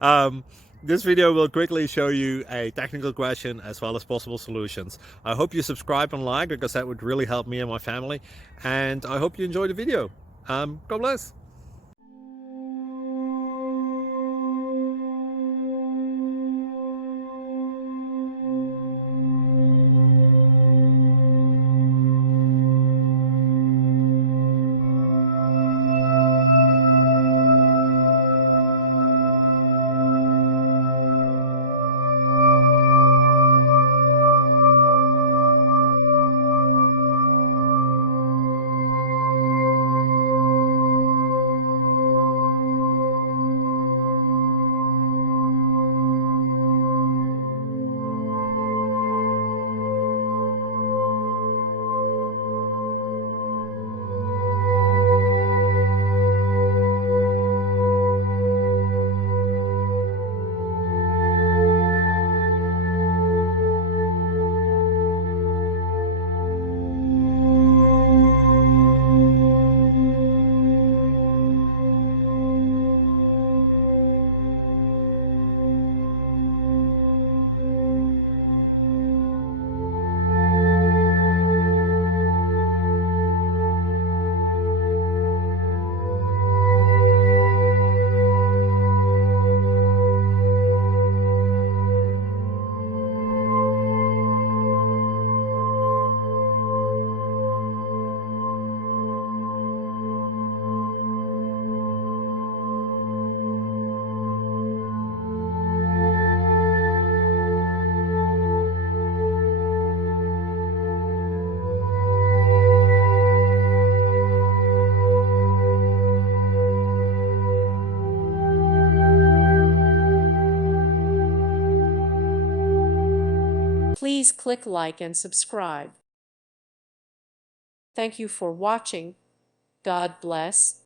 um, this video will quickly show you a technical question as well as possible solutions. I hope you subscribe and like because that would really help me and my family. And I hope you enjoy the video. God bless. Please click like and subscribe. Thank you for watching. God bless.